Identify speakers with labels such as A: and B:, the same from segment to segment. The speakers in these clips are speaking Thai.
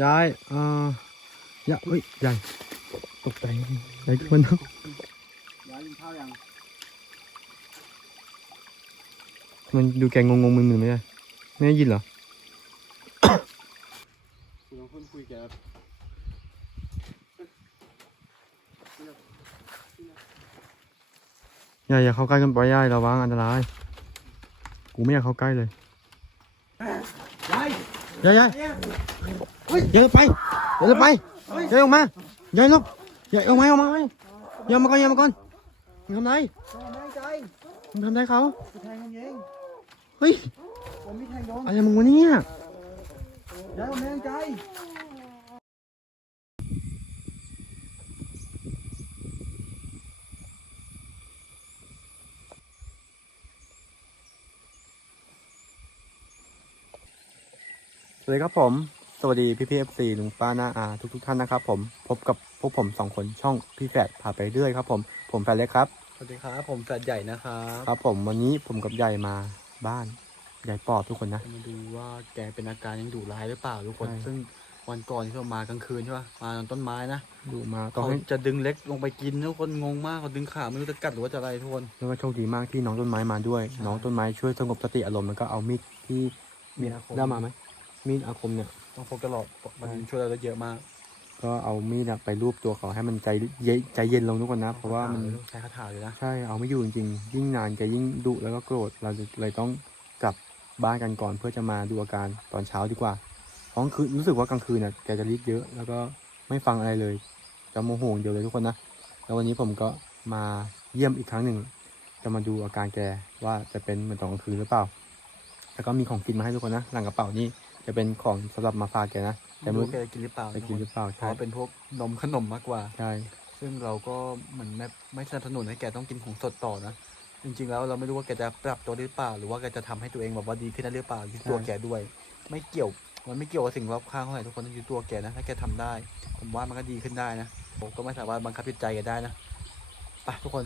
A: ยายเอ่อยายเฮ้ยยายตกใจยายคนครับ
B: ย้ายกินข้าวยัง
A: มันดูแกงงงๆมึนๆไหมยายไม่ได้ยินเหรอ
B: คุณลองคุยแกครับ
A: ยายอย่าเข้าใกล้กันไปยายระวังอันตราย กูไม่อยากเข้าใกล้เลย
B: ยาย
A: ยายยาย ยายไปยายไปยายออกมายายลบยายออกมาออกมาไปยายออกมาก่อนยายออกมาก่อนมึงทำไร
B: แม่ใจ
A: มึงทำไรเขา
B: กูแทงมันเอง
A: เฮ้ย
B: ผมไม่แทงโดน
A: อะไรมึงวะเนี่ย
B: ยายผมแม่ใจ
A: สวัสดีครับผม สวัสดีพี่พีเอฟซีลุงป้าหน้าอาทุกทุกๆท่านนะครับผมพบกับพวกผมสองคนช่องพี่แฝดพาไปเรื่อยครับผมผมแฝดเล็กครับ
B: สวัสดีครับผมแฟดใหญ่นะครับ
A: ครับผมวันนี้ผมกับใหญ่มาบ้านใหญ่ปอบทุกคนนะ
B: มาดูว่าแกเป็นอาการยังดุร้ายหรือเปล่าทุกคน
A: ใช่
B: ซึ่งวันก่อนที่เรามากลางคืนใช่ป่ะมาตอนต้นไม้นะ
A: ดูมาต้อ
B: เขา
A: งให้
B: จะดึงเล็กลงไปกินทุกคนงงมากเขาดึงขาไม่รู้จะกัดหรือว่าจะอะไรทุกคน
A: เรียกว่าโชคดีมากที่น้องต้นไม้มาด้วย
B: ใช่
A: น้องต้นไม้ช่วยสงบสติอารมณ์แล้วก็เอามีดที่
B: มีอาคม
A: ได้มาไหมมีดอาคมเนี่ย
B: ต้องพกตลอดมัน
A: ใช่
B: ช่วยเราได้เยอะมาก
A: ก็เอามีดอะไปรูปตัวเขาให้มันใจเย็นใจเย็นลงทุกคนนะ เพราะว่ามัน
B: ใช้คาถาเลยนะ
A: ใช่เอาไม่อยู่จริงๆยิ่งนานแกยิ่งดุแล้วก็โกรธเราจะเลยต้องกลับบ้านกันก่อนเพื่อจะมาดูอาการตอนเช้าดีกว่าเพราะคือรู้สึกว่ากลางคืนน่ะแกจะรีบเยอะแล้วก็ไม่ฟังอะไรเลย จะโมโหอย่างเดียวเลยทุกคนนะแล้ววันนี้ผมก็มาเยี่ยมอีกครั้งหนึ่ง จะมาดูอาการแกว่าจะเป็นเหมือนตอนกลางคืนหรือเปล่า แล้วก็มีของกินมาให้ทุกคนนะหลังกระเป๋านี่ จะเป็นของสำหรับมาฝากแกนะแต่
B: ไม่
A: ไม่
B: รู้
A: รู้
B: แกจะกินหรือเปล่า
A: จะกินหรือเปล่า
B: เพ
A: ใช่
B: ราะเป็นพวกนมขนมมากกว่า
A: ใช่
B: ซึ่งเราก็เหมือนไม่ไม่สนับสนุนให้แกต้องกินของสดต่อนะ จริง ๆ แล้วเราไม่รู้ว่าแกจะปรับตัวได้หรือเปล่า หรือว่าแกจะทำให้ตัวเองแบบว่าดีขึ้นได้หรือเปล่าอยู่ที่ตัวแกด้วย ไม่เกี่ยว มันไม่เกี่ยวกับสิ่งรอบข้างเท่าไหร่ทุกคนอยู่ที่ตัวแกนะ ถ้าแกทำได้ ผมว่ามันก็ดีขึ้นได้นะ ผมก็ไม่สามารถบังคับจิตใจแกได้นะไปทุกคน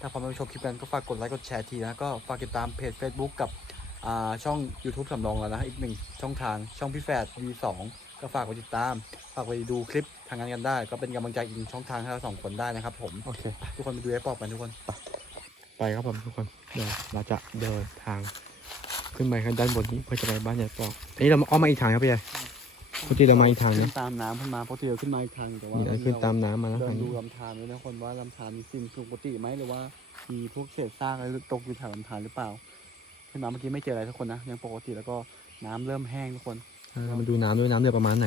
B: ถ้าพร้อมไปชมคลิปกันก็ฝากกดไลค์ กดแชร์ทีนะ ก็ฝากติดตามเพจ Facebook กับอ่า ช่อง YouTube สำรองแล้วนะอีกหนึ่งช่องทางช่องพี่แฝด V2 ก็ฝากไปติดตาม ฝากไปดูคลิปทางงานกันได้ ก็เป็นกำลังใจอีกหนึ่งช่องทางให้เราสองคนได้นะครับผม
A: โอเค
B: ไปทุกคนไปดูไอ้ปอบกันทุกคน
A: ไปครับผมทุกคนเดี๋ยวเราจะเดินทาง ขึ้นไปข้างด้านบนนี้เพื่อจะไปบ้านใหญ่ปอกอันนี้เราอ้อมมาอีกทางครับพี่ใหญ่ปกติเรามาอีกทาง
B: ขึ้
A: นะ
B: นตามน้ำขึ้นมาเพราะที่เราขึ้นมาอีกทางแต่ว่า
A: นี่เราขึ้นตามน้ำมาแล้ว
B: เดิ
A: ทาง
B: นดู
A: นี้
B: ลำธารด้วยนะคนว่าลำธารมีสิ่งผิดปกติไหมหรือว่า มีพวกเศษซากอะไรตกอยู่แถวลำธารหรือเปล่า ขึ้นมาเมื่อกี้ไม่เจออะไรทุกคนนะยังปกติแล้วก็น้ำเริ่มแห้งทุกคน
A: เออมาดูน้ำด้วยน้ำเดือดประมาณไหน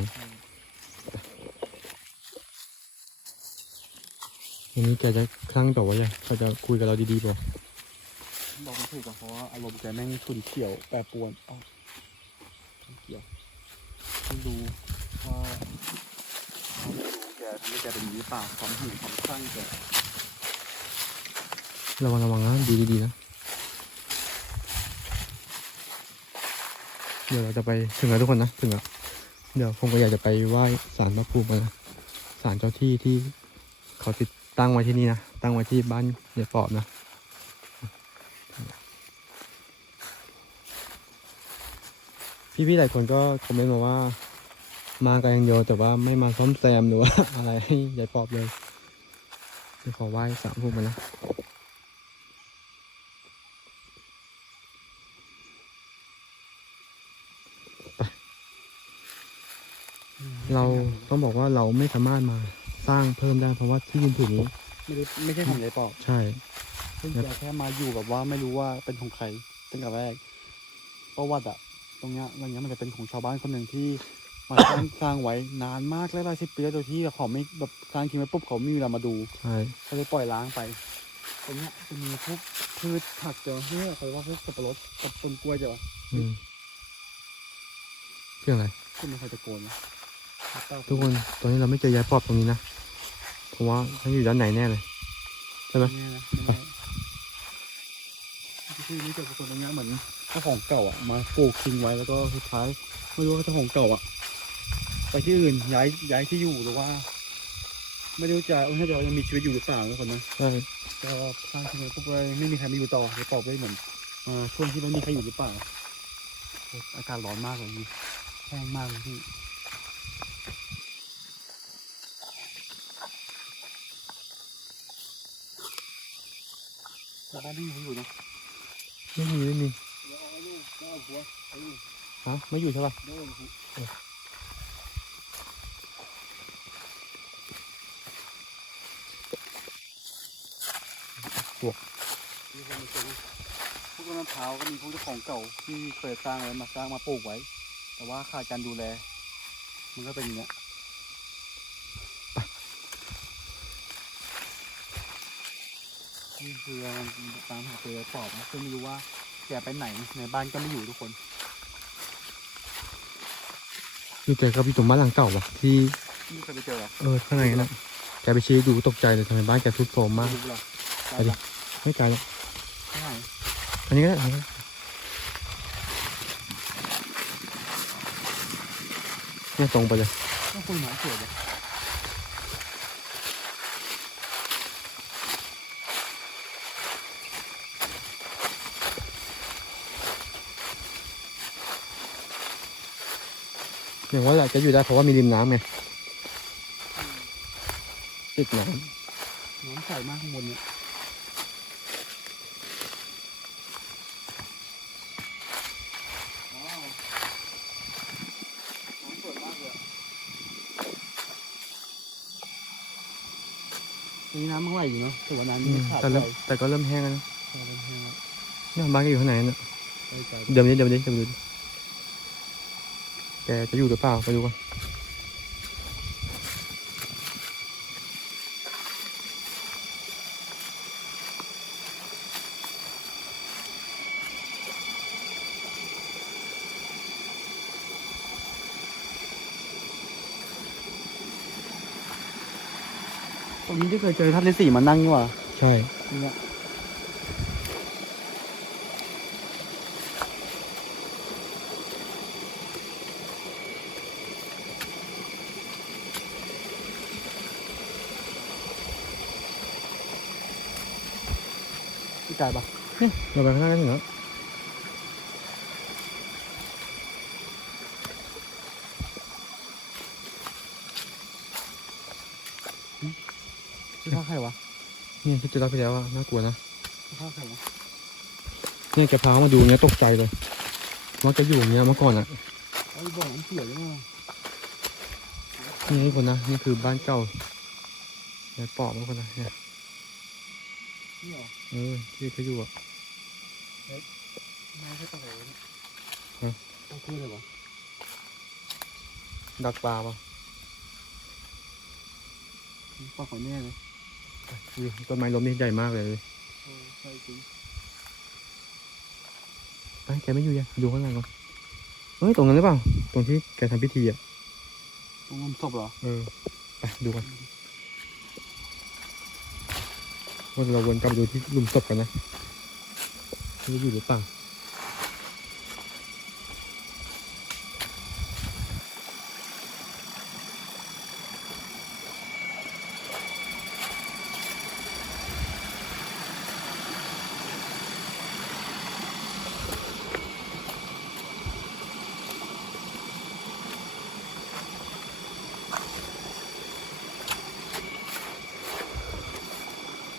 A: อันนี้แกจะคลั่งต่อวะยังเขาจะคุยกับเราดีๆป่ะ
B: บอกไม่ถูกอะเพราะว่าอารมณ์แกแม่งขุ่นเขียวแปรปรวนอ๋อขุ่นเขียวไม่รู้ว่าความรู้แกทำให้แกเป็นอย่างนี้หรือเปล่าความหิวความคลั่งแก
A: ระวังระวังนะดีดีๆนะ เดี๋ยวเราจะไปถึงแล้วทุกคนนะถึงแล้วเดี๋ยวผมก็อยากจะไปไหว้ศาลพระภูมินะศาลเจ้าที่ที่เขาติดตั้งไว้ที่นี่นะตั้งไว้ที่บ้านใหญ่ปอบนะพี่ๆหลายคนก็คอมเมนต์มาว่า มากันอย่างเดียวแต่ว่าไม่มาซ่อมแซมหรือว่าอะไรให้ยายปอบเลยเดี๋ยวขอไหว้สามพวกมันนะ เราต้องบอกว่าเราไม่สามารถมาสร้างเพิ่มได้เพราะว่าที่ดินผืนนี้
B: ไม่ได้ไม่ใช่ของยายปอบ
A: ใช่
B: ซึ่งแกแค่มาอยู่แบบว่าไม่รู้ว่าเป็นของใครตั้งแต่แรกประวัติอะตรงเนี้ยตรงเนี้ยมันจะเป็นของชาวบ้านคนหนึ่งที่มาสร้างสร้างไว้นานมากหลายๆสิบปีแล้วโดยที่เขาไม่แบบสร้างทิ้งไว้ปุ๊บเขาไม่มีเวลามาดู
A: ใช่
B: เขาเลยปล่อยล้างไปตรงเนี้ยจะมีพวกพืชผักเจอเนี่ยเขาเรียกว่าพวกสับปะรดกับต้นกล้วยเจอ
A: อืมเรื่องอะไร
B: ขึ้นไม่เคยตะโกนนะ
A: ทุกคนตอนนี้เราไม่เจอยายปอบตรงนี้นะผมว่าเขาอยู่ด้านไหนแน่เลยใช่ไหม
B: แน่นะแน่ที่นี่เจอคนตรงเนี้ยเหมือนเจ้าของเก่าอะมาปลูกทิ้งไว้แล้วก็สุดท้ายไม่รู้ว่าเจ้าของเก่าอะไปที่อื่นย้ายย้ายที่อยู่หรือว่า ไม่รู้จะไม่รู้จะยังมีชีวิตอยู่หรือเปล่าทุกคนนะ
A: ใช่
B: ก็สร้างทิ้งไว้ปุ๊บเลยไม่มีใครมาอยู่ต่อเลยตอบได้เหมือนเอ่อช่วงที่ไม่มีใครอยู่หรือเปล่าโอ้อากาศร้อนมากเลยพี่แห้งมากเลยพี่ บ้านพี่เขาอยู่นะ
A: ไม่มีไม่มี
B: เดี๋ยวเอาลูกเอาหัวเอาลูก
A: ฮะไม่อยู่ใช่ปะ
B: โดนหัว
A: พวก
B: มีคนมาเจอพวกต้นมะพร้าวก็มีพวกเจ้าของเก่าที่เคยสร้างไว้มาสร้างมาปลูกไว้ แต่ว่าขาดการดูแล มันก็เป็นอย่างเงี้ย คือเราตามหาเจอปอบนะซึ่งไม่รู้ว่าแกไปไหนในบ้านก็ไม่อยู่ทุกคน
A: อยู่แต่กับอยู่ตรงบ้านหลังเก่าปะที่
B: ไม่เคยไปเจอหรอ
A: เออข้างในนั่นนะแกไปชี้ดูตกใจเลยทำไมบ้านแกทรุดโทรมมาก
B: ไม่รู้หรอ
A: ไปดิไม่ไกลหรอก
B: ไม่ไหน
A: อันนี้ก็ได้อันนี้ก็ได้เนี่ยตรงไปเลย
B: ต้องคุยหมาเสือเลย
A: อย่างว่าอยากจะอยู่ได้เพราะว่ามีริมน้ำไงติดน้
B: น้ำใสมากข้างบนเนี่ยว้าวน้ำสวยมากเลยอะนี่น้ำมันไหลอยู่เนาะแต่ว่าน้ำำมันไม่ขาด
A: แต่
B: ไหล
A: เริ่มแต่ก็เริ่มแห้งแล้วนะ
B: เออมันแห้งแล้ว
A: เนี่ยบ้านแกอยู่ข้างในน่ะ
B: ไปไกล
A: เดี๋ยวนี้เดี๋ยวนี้เดี๋ยวนี้แก จะอยู่หรือเปล่าไปดูกัน
B: ตรงนี้ที่เคยเจอท่านฤาษีมานั่งนี่หว่า
A: ใช่
B: เนี่ย กายปะ
A: เราไปข้างหน้ากันถึงแล้ว
B: พี่ข้าใครวะ
A: เนี่ยที่เจอเราไปแล้วอะน่ากลัวนะ
B: พี่ข้าใครวะ
A: เนี่ยแกพามาดูเนี่ยตกใจเลยว่าแกอยู่อย่างเงี้ยเมื่อก่อนอะ
B: ไอ้บ่อน้ำเสียเลยมั้ง
A: นี่ทุกคนนะนี่คือบ้านเก่าในปอบทุกคนนะเนี่ย
B: นี่เหรอ
A: เออที่เขาอยู่อะ
B: ไม่ใช่ตะโหน
A: ฮะ
B: ต้องคือเลยวะ
A: ดักปลาปะ
B: ปลาหอยแม่เลย
A: อุ้ยต้นไม้ล้มนี่ใหญ่มากเลย
B: เออใช่จริง
A: ไปแกไม่อยู่ยังดูข้างในก่อนเฮ้ยตรงนั้นหรือเปล่า ตรงที่แกทำพิธีอะ
B: ต้องงมศพเหรอ
A: เออ ไปดูกัน ว่าเราวนกลับไปดูที่หลุมศพกันนะว่อยู่หรือเปล่า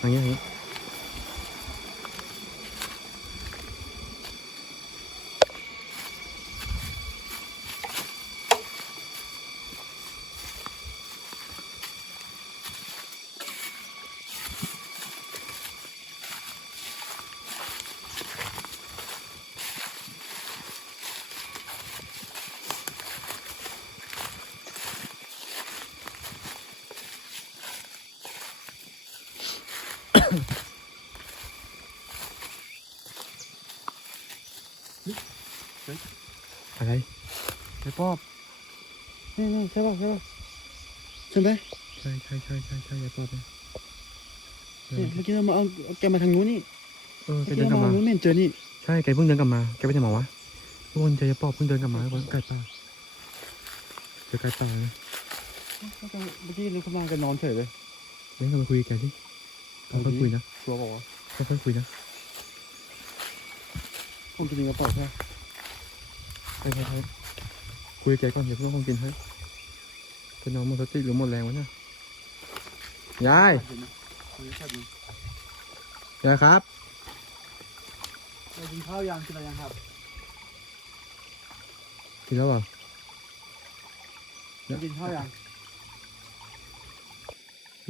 A: อันนี้อั อะไร
B: ไอ้ปอบนี่นี่ใช่ป่ะใช่ป่ะใช่ไหม
A: ใช่ใช่ใช่ใช่ใช่ยายปอบเนี่ยเอ
B: เนี่
A: อย
B: เมื่อกี้เรามาเอาเอาแกมาทางนู้นนี่
A: เออแก
B: เมื่อกี้
A: เดินกลั
B: เรา
A: บ
B: มา
A: มา
B: ทางนู้นไม่เห็นเจอนี่
A: ใช่แกเพิ่งเดินกลับมาแกไปไหนมาวะทุกคนเจอยายปอบเพิ่งเดินกลับมาวันไก่ป่าเจอไก่ป่าเลย
B: เมื่อกี้นึกขึ้นมาแกนอนเฉยเลย
A: เดี๋ยวเรามาคุยกับแกสิค่อยๆคุยนะ
B: ชัวร์บอกว่า
A: ค่อยๆคุยนะ
B: ผมจะมีกระเป๋าใช่ไหม
A: ค่อยๆคุยกับแกก่อนเดี๋ยวเพื่อนคงกินให้เป็นน้องหมดสติหรือหมดแรงวะเนี่ยยาย
B: เห็นไหมคุยแค่นี้
A: ยายครับ
B: เรากินข้าวยังกินอะไรยังครับ
A: กินแล้วเหรอ
B: เรากินข้าวยัง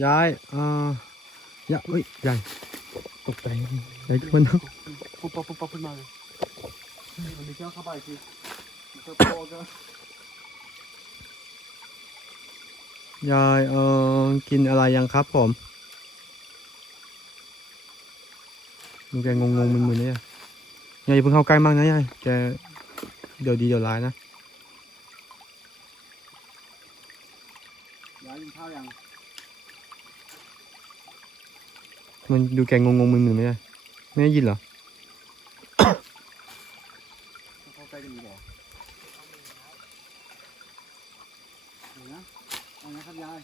A: ยายเอ่อยายเอ้ยยายตกใจยายคนนั้น
B: ปุ๊บปั๊บปุ๊บปั๊บขึ้นมาเลย มันมีเครื่องเข้าไปทีมันก็โปก็
A: ยายเอ่อกินอะไรยังครับผมมึงแกงงงๆมึนๆเนี่ยยายอย่าเพิ่งเข้าใกล้มากนะยายแกเดี๋ยวดีเดี๋ยวร้ายนะ
B: ยายกินข้าวยัง
A: มันดูแกงงงๆมึนๆไหมยายไม่ได้ยินเหรอ
B: เข้าใกล้กันดีกว่าเอานะเอานะครับยาย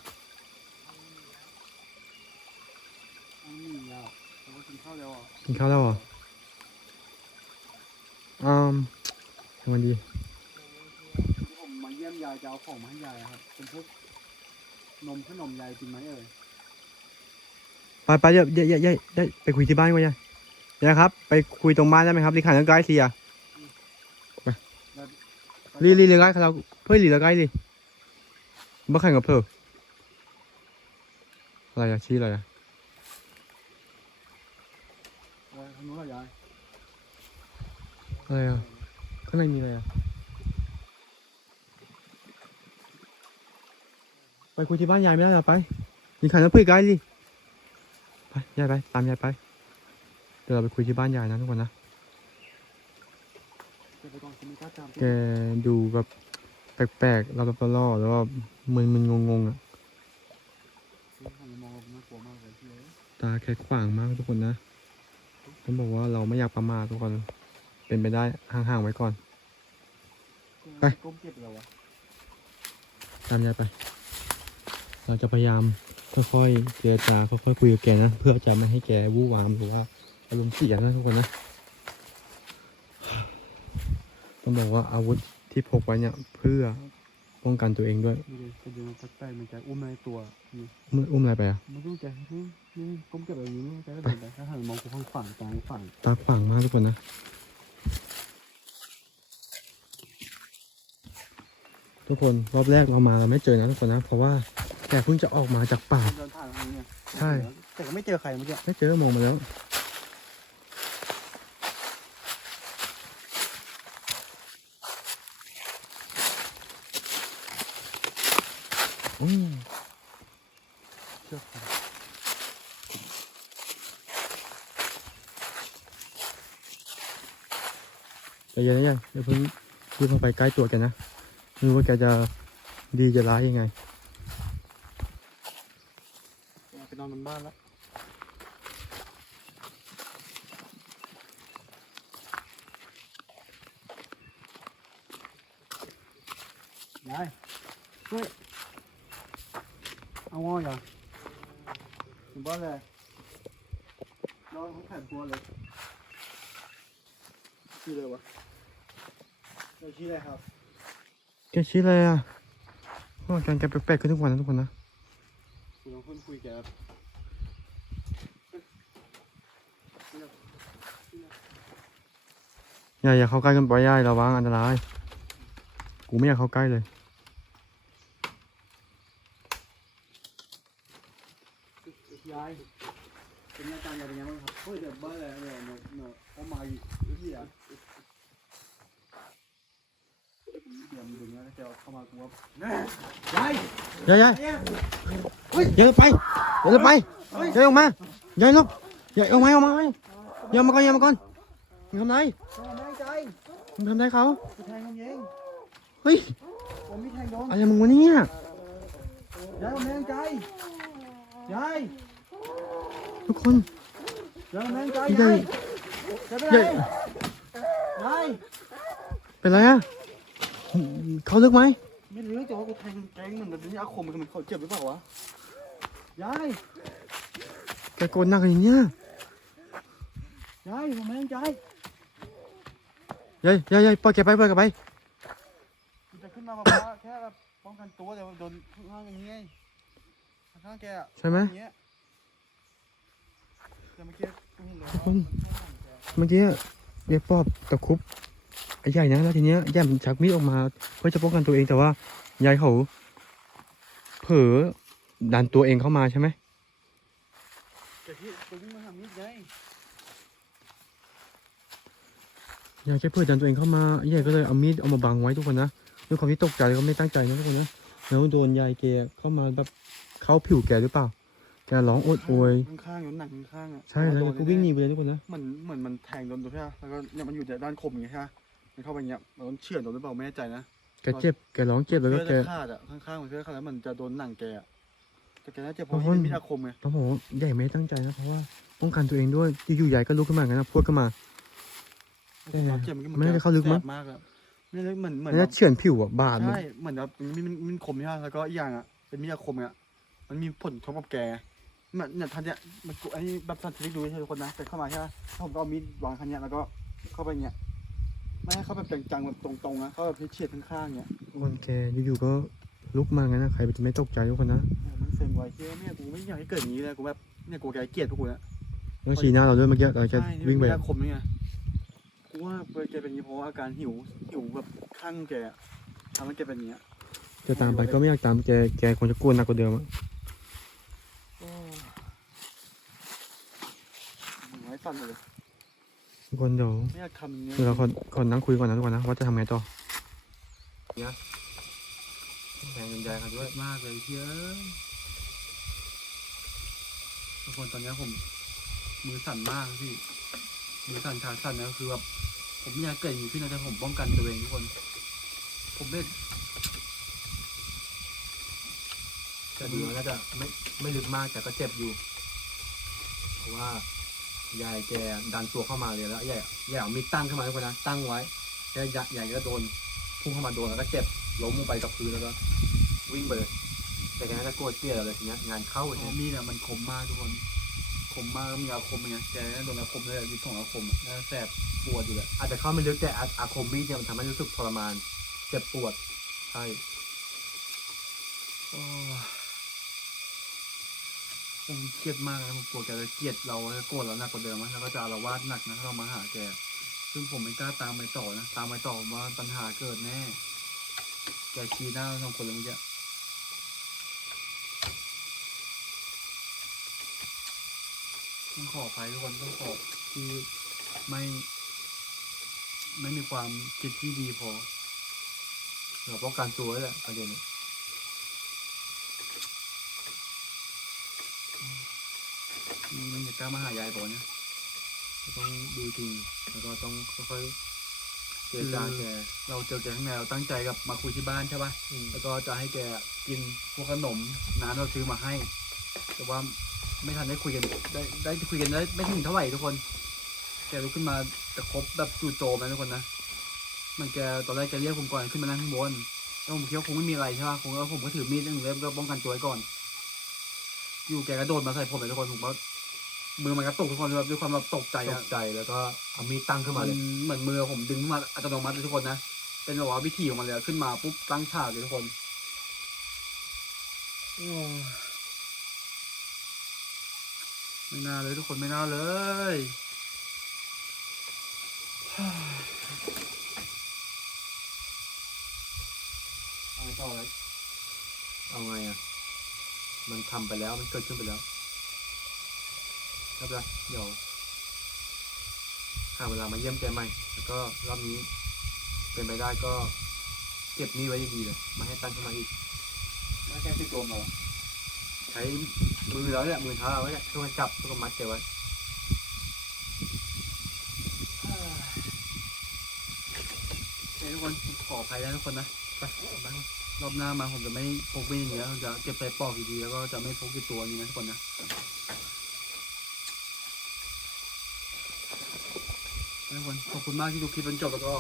B: อันนี้ยาวเราก็กินข้าวแล้วอะ
A: กินข้าวแล้วเหรออืมทำไงดี
B: ที่ผมมาเยี่ยมยาย จะเอาของมาให้ยายอะครับ เป็นพวกนมขนมยายกินไหมเอ่ย
A: ไปไปเดี๋ยวเดี๋ยวเดี๋ยวเดี๋ยวเดี๋ยวไปคุยที่บ้านก่อนยายยายครับ ไปคุยตรงบ้านได้ไหมครับรีขันก็ใกล้เสียรีรีเลยใกล้เราเพื่อรีเลยใกล้รีบ้าขันกับเพื่ออะไรอะชี้อะไรอะ
B: เออทางนู้นเหรอยาย
A: อะไรอะข้างในมีอะไรอะ ไปคุยที่บ้านยายไม่ได้หรอไปรีขันก็เพื่อใกล้รีไปยายไป ตามยายไป เดี๋ยวเราไปคุยที่บ้านยายนะทุกคนนะแกดูแบบแปลกๆเราแบบล่อแล้วก็มึนๆงงๆอะ
B: หันมามองน่ากลัวมากเลยพี่เอ้ย
A: ตาแค่ขวางมากทุกคนนะต้องบอกว่าเราไม่อยากประมาททุกคน เป็นไปได้ห่างๆไว้ก่อน ไปตามยายไป เราจะพยายามค่อยๆเจรจาค่อยๆคุยกับแกนะ เพื่อจะไม่ให้แกวู่วามหรือว่าอารมณ์เสียนะทุกคนนะ ต้องบอกว่าอาวุธที่พกไว้เนี่ยเพื่อป้องกันตัวเองด้วย
B: ดูดิจะดูมันแปลกๆเหมือนจะอุ้มในตัวนี่
A: อุ้มอุ้มอะไรไปอะ
B: มันต้องใจนี่นี่ก้มเก็บแบบนี้นี่ใจก็เดินไปถ้าหันมองกูข้างฝั่งกลางฝั่ง
A: ตาขวางมากทุกคนนะทุกคนรอบแรกเรามาเราไม่เจอนะทุกคนนะ เพราะว่า แกเพิ่งจะออกมาจากป่า
B: เดินผ่านตรงนี้เนี่ย
A: ใช่
B: แต่ก็ไม่เจอใครเมื่อกี้
A: ไม่เจอมองมาแล้ว อืม
B: เชือกขาด
A: ใจเย็นนะยายอย่าเพิ่งรีบเข้าไปใกล้ตัวแกนะไม่รู้ว่าแกจะดีจะร้ายยังไง
B: ไปนอนบนบ้านแล้วยายเฮ้ยเอาง้ออย่างถึงบ้านเลยนอนเขาแผ่นตัวเลยชื่อเลยวะเราชื่ออะไรครับ
A: แกชี้อะไรอะโอ้การแกแปลกๆขึ้นทุกวันนะทุกคนนะ
B: คุณลองพูดคุยแกครับ
A: อย่าอย่าเข้าใกล้กันไปย่ายระวังอันตราย กูไม่อยากเข้าใกล้เลย
B: ยายเป็นหน้าตายายเป็นยังไงบ้างครับเฮ้ยเดี๋ยวบ้านไรเนี่ยเนอะเนอะเขามาอีกเหี้ยเดี๋ยวมึงดึงนะจะเอาเข้ามากูว่ายาย
A: ยายยาย
B: ย
A: อย่าไปอย่าไปอย่าออกมาย่าลบอย่าออกมาออกมาอย่ามาก่อนอย่ามาก่อน มึงทำไร
B: ผมไม่ใจ
A: มึงทำไรเขา
B: กูแทงเขาเอง
A: เฮ้ย
B: ผมไม่แทงโดน
A: อะไรมึงวะเนี่ย
B: ยายผมไม่ใจยาย
A: ทุกคน
B: ยายผมไม่ใจ
A: พี่
B: ยา
A: ได้
B: ยยายเป็นไร
A: ยาย
B: ยาย
A: เป็นไรอะเขาลึกไหม
B: ไม่รู้แต่ว่ากูแทงแกงเหมือนแบบนี้อาคมมันเขาเจ็บหรือเปล่าวะยาย
A: แกโกนหนักอย่างเนี้ย
B: ยายผมไม่ใจ
A: ยายยายยายปล่อยแกไปปล่อยแกไป
B: กูจะขึ้นมาแบบว่าแค่แบบป้องกันตัวแต่ว่าโดนข้างๆอย่างนี้ไงข้างๆแกอะ
A: ใช่ไหม
B: อย่างเงี้ยแต่เมื่อกี้กูเห็นเลย
A: ทุก
B: ว่า
A: คนเมื่อกี้เรียกปอบตะครุบไอ้ใหญ่นะแล้วทีเนี้ยแย่มชักมีดออกมา เพื่อจะป้องกันตัวเองแต่ว่ายายเขาเผลอดันตัวเองเข้ามาใช่ไหม
B: แต่ที่ตัวนี้มาทำมีดไง
A: ยายแค่เพื่อดันตัวเองเข้ามาไอ้ใหญ่ก็เลยเอามีดเอามาบังไว้ทุกคนนะด้วยความที่ตกใจแล้วก็ไม่ตั้งใจนะทุกคนนะแล้วโดนยายแกเข้ามาแบบเข้าผิวแกหรือเปล่า แกร้องโอดโอย
B: ข้างๆอยู่หนังข้างๆอะ
A: ใช่แล้ว
B: โด
A: ก็วิ่งหนีไปเลยทุกคนนะ
B: เหมือนเหมือนมันแทงโดนตัวใช่ไหมแล้วก็เนี่ยมันอยู่แต่ด้านคมอย่างเงี้ยใช่ไหมมันเข้าไปอย่างเงี้ยมันโดนเฉือนโดนหรือเปล่าไม่แน่ใจนะ
A: แกเจ็บแกร้องเจ็บแล้วก็
B: เสื้อ
A: แก
B: จะขาดอะข้างๆมันเสื้อขาดแล้วมันจะโดนหนังแกอะแต่แกน่าจะเพ
A: บาง
B: ราะ
A: คน
B: ที่เป็นมีดอาคมไง
A: ต้องบอกว่าใหญ่ไม่ได้ตั้งใจนะเพราะว่าป้องกันตัวเองด้วยอยู่ๆใหญ่ก็ลุกขึ้นมาอย่างนั้นนะพวดขึ้นมา เออ
B: เจ็บเมื่อกี้
A: ไม่ได้เข้าลึกมั้ง
B: แสบมากแล้วไม่ได้เหมือนเหมือน
A: แล้ว
B: แบบ
A: เฉือนผิวอะบาดมัน
B: ใช่เหมือนแบบมันมันมันคมใช่ไหมแล้วก็อีกอย่างอะเป็นมีดอาคมอะมันมีผลกระทบกับแกมันเนี่ยทันเนี่ยมันกูไอ้นี่แบบสันติดูใช่ทุกคนนะแต่เข้ามาใช่ไหมถ้าผมก็เอามีดวางคันเนี้ยแล้วก็เข้าไปเนี้ยไม่ให้เข้าแบบจังๆแบบตรงๆนะเข้าแบบเฉียดๆข้างๆเนี้ย
A: คนแกอยู่ๆก็ลุกมางั้นนะใครจะไม่ตกใจทุกคนนะ
B: โอ้มันเซ็งไว้เชี่ยเนี่ยกูไม่อยากให้เกิดอย่างนี้เลยกูแบบเนี่ยกูแกเกลียดพวกกูนะ
A: แล้วชี้หน้าเราด้วยเมื่อกี้ตอนแก
B: ใช่นี่
A: วิ่งไป
B: มีดอาคมนี่ไงกู ว่าแกเป็นอย่างนี้เพราะว่าอาการหิวหิวแบบข้างแกอะทำให้แกเป็นอย่างเงี้ย
A: จะตามไปก็ไม่อยากตามแก แกคงจะกลัวหนักกว่าเดิมอะ
B: โอ้ยไม้สั่นเลย
A: ทุกคนเดี๋ยว
B: ไม่อยากทำอย่างเงี้ย
A: เดี๋ยวเราขอขอนั่งคุยก่อนนะทุกคนนะว่าจะทำไงต่อเนี่ยแรงเงินใจครับด้วย
B: มากเลยเชื่อทุกคนตอนเนี้ยผม มือสั่นมากพี่มือสั่นขาสั่นนะคือแบบ ผมไม่อยากเกิดอย่างนี้ขึ้นนะแต่ผมป้องกันตัวเองทุกคน ผมไม่
A: แต่ดูแล้วน่าจะไม่ไม่ลึกมากแต่ก็เจ็บอยู่ เพราะว่า ยายแกดันตัวเข้ามาเลยแล้วยายยายเอามีดตั้งขึ้นมาทุกคนนะตั้งไว้แล้วยายยายก็โดนพุ่งเข้ามาโดนแล้วก็เจ็บล้มลงไปกับพื้นแล้วก็วิ่งไปเลยแต่แกน่าจะโกรธเกลียดอะไรทีเนี้ยงานเข้า
B: เล
A: ย
B: มีดอะมันคมมากทุกคน มมากมีอาคมไงแกโดนอาคมเลยยึดของอาคมอะแล้วแสบปวดอยู่แหละ
A: อาจจะเข้าไม่ลึกแต่อาอาคมมีดเนี่ยมันทำให้รู้สึกทรมานเจ็บปวดใช่
B: โอ้ผมเครียดมากนะผมกลัวแกจะเกลียดเราจะโกรธเราหนักกว่าเดิมนะแล้วก็จะอาละวาดหนักนะเรามาหาแก ซึ่งผมไม่กล้าตามไปต่อนะ ตามไปต่อว่าปัญหาเกิดแน่ แกชี้หน้าเราสองคนเลยเมื่อกี้ ต้องขออภัยทุกคนต้องขอที่ไม่ไม่มีความคิดที่ดีพอ
A: เราป้องกันตัวด้วยแหละประเด็นเนี่ย
B: มันจะกล้ามาหายายบอกเนี่ย
A: ก็ต้องดูจริงแล้วก็ต้องค่อยๆเจรจาแก
B: เราเจอแกข้างในเราตั้งใจกับมาคุยที่บ้านใช่ปะ
A: อืม
B: แล้วก็จะให้แกกินพวกขนมน้ำเราซื้อมาให้ แต่ว่า ไม่ทันได้คุยกันได้ได้คุยกันได้ไม่ถึงเท่าไหร่ทุกคน แกลุกขึ้นมาตะครบแบบจู่โจมนะทุกคนนะ มันแกตอนแรกแกเรียกผมก่อนขึ้นมานั่งข้างบนแล้วผมคิดว่าคงไม่มีอะไรใช่ปะคงแล้วผมก็ถือมีดหนึ่งเล่มก็ป้องกันตัวไว้ก่อน อยู่แกก็โดดมาใส่ผมเลยทุกคนผมก็มือมันกระตุกทุกคนแบบด้วยความแบบตกใจ
A: ต
B: อะ
A: กใจแล้วก็เอามีดตั้งขึ้นมาเลย
B: เหมือนมือผมดึงขึ้นมาอัตโนมัติเลยทุกคนนะเป็นแบบว่าวิธีของมันเลยอะขึ้นมาปุ๊บตั้งฉากเลยทุกคนโอ้ย ไม่น่าเลยทุกคนไม่น่าเลย
A: เอาไงต่อเลยเอาไงอะ มันทำไปแล้วมันเกิดขึ้นไปแล้วครับละเดี๋ยวหาเวลามาเยี่ยมแกใหม่ แล้วก็รอบนี้ เป็นไปได้ก็ เก็บหนี้ไว้ดีๆเลยไมาให้ตั้งขึ้นมาอีก
B: ไม่แค่ที่โจมเรา
A: ใช้มือเราเนี่ยมือเท้าเราเนี่ยช่วยจับช่วยมัดแกไว้
B: ทุกคนขออภัยนะทุกคนนะ
A: ไปบ้าง
B: รอบหน้ามาผมจะไม่พกมีดอย่างเงี้ยจะเก็บใส่ปอกดีๆแล้วก็จะไม่พกติดตัวอย่างนี้นะทุกคนนะทุกคนขอบคุณมากที่ดูคลิปจนจบแล้วก็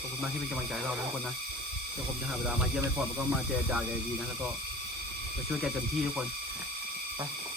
B: ขอบคุณมากที่เป็นกำลังใจเราทุกคนนะเดี๋ยวผมจะหาเวลามาเยี่ยมไอ้พรแล้วก็มาเจรจาแกดีนะแล้วก็จะช่วยแกเต็มที่ทุกคน ไป